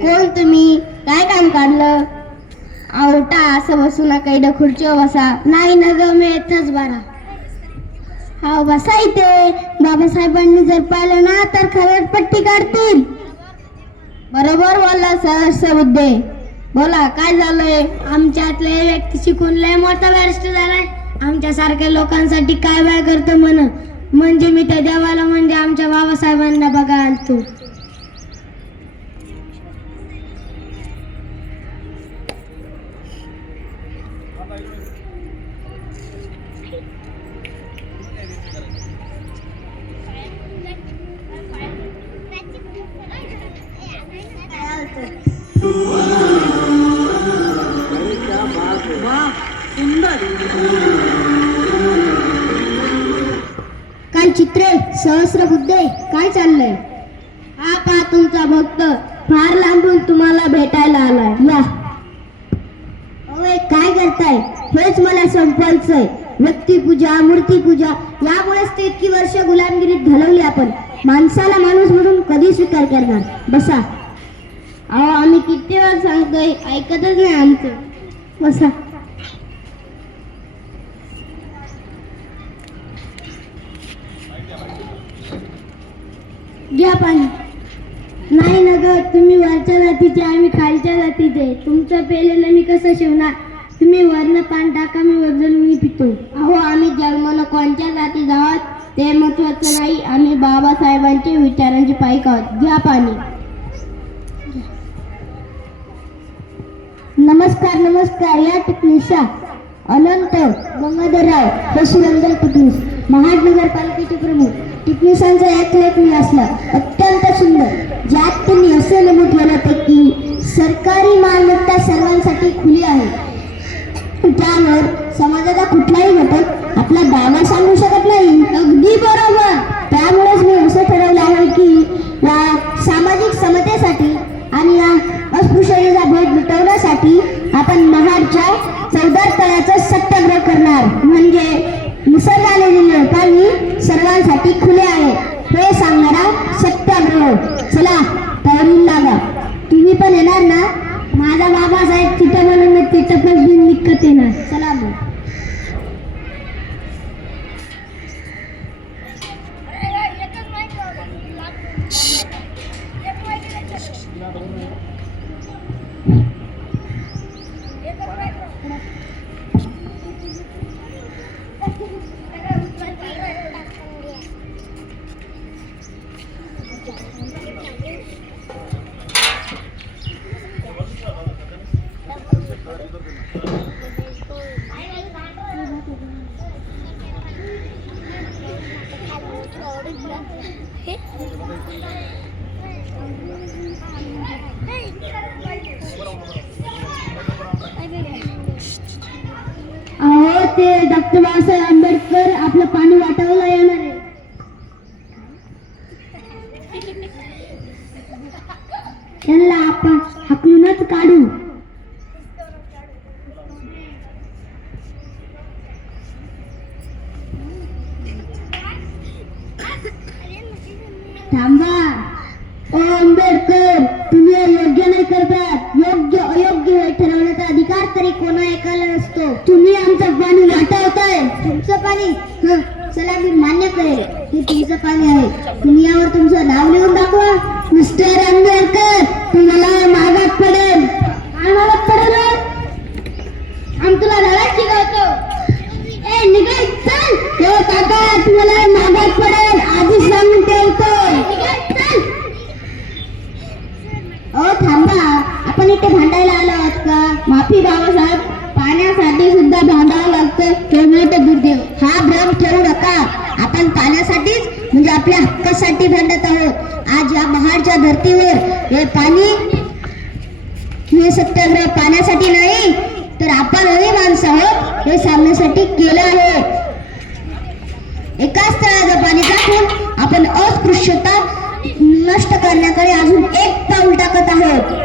कोण तुम्ही? काय काम काढलं? आवटा असं बसू नका काही खुर्चीवर बसा. नाही ना ग मी इथंच बरा. हा बसा इथे. बाबासाहेबांनी जर पाहिलं ना तर खरंच पट्टी काढतील. बरोबर बोला सर बुद्धे बोला काय झालंय? आमच्यातले व्यक्ती शिकून लय मोठा बॅरिस्टर झालाय? आमच्यासारख्या लोकांसाठी काय वेळ करतो म्हण म्हणजे मी त्या देवाला म्हणजे आमच्या बाबासाहेबांना बघा आणतो काय चित्रे सहस्र बुद्धे काय चाललंय? हा पा तुमचा भक्त फार लांबून तुम्हाला हेच मला संपवायचंय. व्यक्तिपूजा मूर्तीपूजा यामुळेच ते इतकी वर्ष गुलामगिरीत घालवली आपण. माणसाला माणूस म्हणून कधी स्वीकार करणार? बसा. अहो आम्ही किती वेळ सांगतोय ऐकतच नाही आमचं. बसा. घ्या पाणी. नाही ना ग तुम्ही वरच्या जातीचे आम्ही खालच्या जातीचे. तुमचं पेलेलं मी कसं शिवणार? तुम्ही वरनं पान टाका मी वरजल मी पितो. अहो आम्ही जन्मानं कोणत्या जाती आहोत ते महत्वाचं नाही. आम्ही बाबासाहेबांचे विचारांचे पाईक आहोत घ्या पाणी. नमस्कार नमस्कार. या टिकनिशा अनंत गंगाधरराव सुरंदर टिकनिस महाड नगरपालिकेचे प्रमुख. टिकनिसांचा एक लेख मी असला अत्यंत सुंदर. ज्यात त्यांनी असे नमूद केलं होते की सरकारी मालमत्ता सर्वांसाठी खुली आहे. त्यावर समाजाचा कुठलाही घटक आपला दावा सांगू शकत नाही. अगदी बरोबर. त्यामुळेच मी असं ठरवलं आहे की या सामाजिक समतेसाठी आणि या अस्पृश्यतेचा भेद मिटवण्यासाठी आपण महाडच्या चौदार तळ्याचं सत्याग्रह करणार. म्हणजे निसर्गाने दिलेले पाणी सर्वांसाठी खुले आहे. हे सांगणारा सत्याग्रह. चला तयारी लागा तुम्ही पण येणार ना माझा बाबासाहेब तिथं म्हणून मी तिथं पण बिन निघत येणार चला मग Thank you. अहो ते डॉक्टर बाबासाहेब आंबेडकर आपलं पाणी वाटावला येणार आहे. त्यांना आपण थांबा. ओ आंबेडकर तुम्ही योग्य नाही करतात. योग्य अयोग्य हे ठरवण्याचा अधिकार तरी कोणा एकाला नसतो. तुम्ही आमचं पाणी वाटवताय. तुमचं पाणी? चला मी मान्य करेल. हे तुमचं पाणी आहे. तुम्ही यावर तुमचं नाव लिहून दाखवा. मिस्टर आंबेडकर तुम्हाला मागात पडेल काय मागात पडेल हो? आम्ही तुला धडा शिकवतो ए निघाय चल हो काका तुम्हाला मागात पडेल आधीच सांगून ठेवतो निघाय, चल ओ थांबा. आपण इथे भांडायला आलो आहोत का? माफी बाबासाहेब पाण्यासाठी सुद्धा भांडावं लागतं. हे मोठं दुर्दैव. हा भ्रम ठेवू नका. आपण पाण्यासाठीच म्हणजे आपल्या हक्कासाठी भांडत आहोत. आज या महाडच्या धर्तीवर हे पाणी हे सत्याग्रह पाण्यासाठी नाही तर आपण हवी माणसं आहोत. हे सांगण्यासाठी केलं आहे. एकाच तळ्याचं पाणी टाकून आपण अस्पृश्यता नष्ट करण्याकडे अजून एक पाऊल टाकत आहोत.